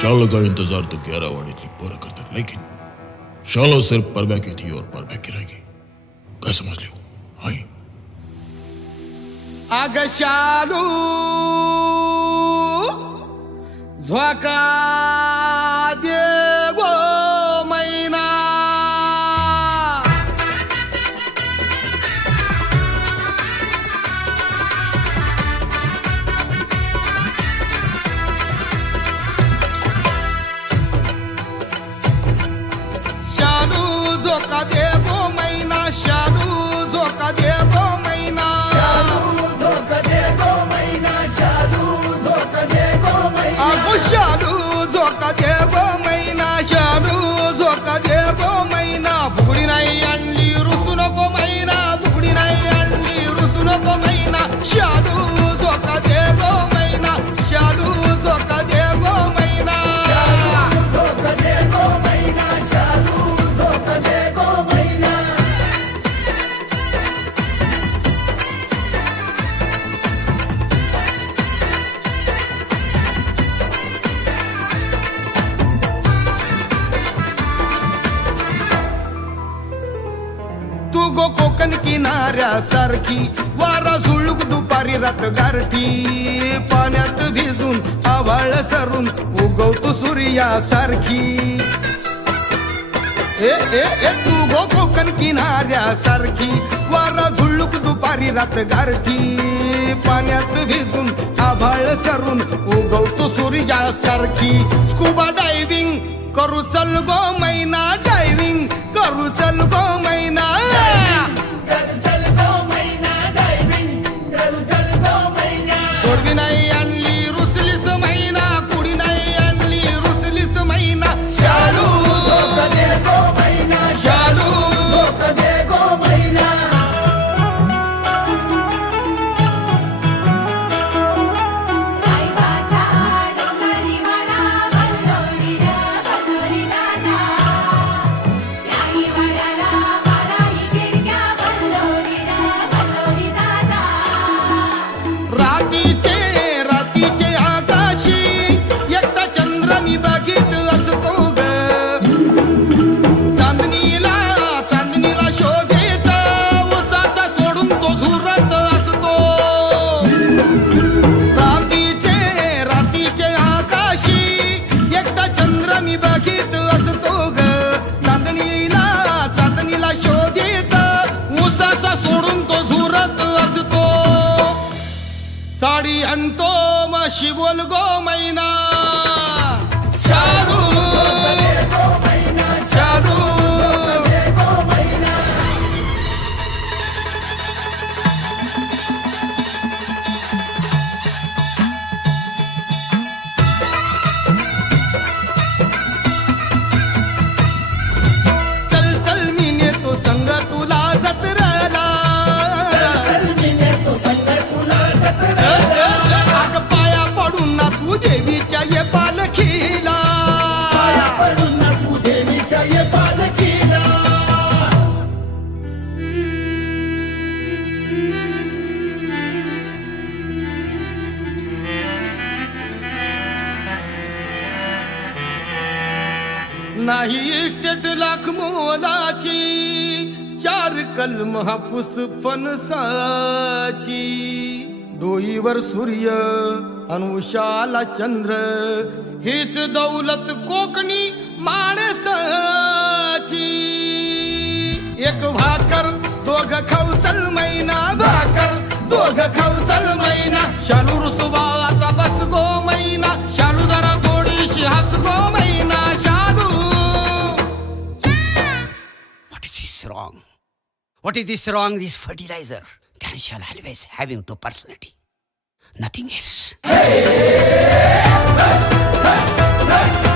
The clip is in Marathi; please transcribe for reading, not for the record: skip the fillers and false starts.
शालो का इंतजार तो 11 वाड़ी पूरा करते, लेकिन शालो सिर्फ परबा की थी और परबा की रहेगी। क्या समझ लियो? हाय अग शालू झोका दे गो मैना शालू झोका दे गो मैना शालू झोका दे गो मैना अगो शालू झोका दे गो मैना शालू झोका दे गो मैना फुगडी नाही आणली रुसू नको मैना फुगडी नाही आणली रुसू नको मैना शालू झोका दे गो मैना शालू झोका दे गो मैना तू गो कोकण किनाऱ्यासारखी वारा झुळूक दुपारी रात गारठी पाण्यात भिजून आवाळ सरून उगवतो सूर्यासारखी ए ए ए तू गो कोकण किनाऱ्यासारखी वारा झुळूक दुपारी रात गारठी पाण्यात भिजून आभाळ सरून उगवतो सूर्यासारखी स्कुबा डायव्हिंग करू चल गो मैना डायव्हिंग करू चल गो मैना सोडवी नाही आणली रुसलीस मैना कुडी नाही आणली रुसलीस मैना शालू शालू रातीचे आकाशी एकटा चंद्र मी बघित असतो ग चांदणीला शोधेत उसाचा सोडून तो झुरत असतो रातीचे आकाशी एकटा चंद्र मी बघित असतो ग चांदणीला शोधेत उसाचा सोडून तो झुरत असतो साडी आणतो माशी बोल गो मैना शालू शालू चल चल मी नेतो संग तुला जत्रेला आग पाया पडून ना तू देवीच्या ये पालखीला नाही इस्टेट लाख मोलाची 4 कलम हापूस फणसाची डोईवर सूर्य अनुषाला चंद्र हीच दौलत कोकणी माणसाची एक भाकर दोघ खाऊ चल मैना भाकर दोघ खाऊ चल मैना शालू रुसवा आता बस गो मैना शालू जरा थोडीशी हस गो मैना शालू What is this wrong? This fertilizer. Can shall always having two personality. Nothing else. Hey, hey, hey, hey.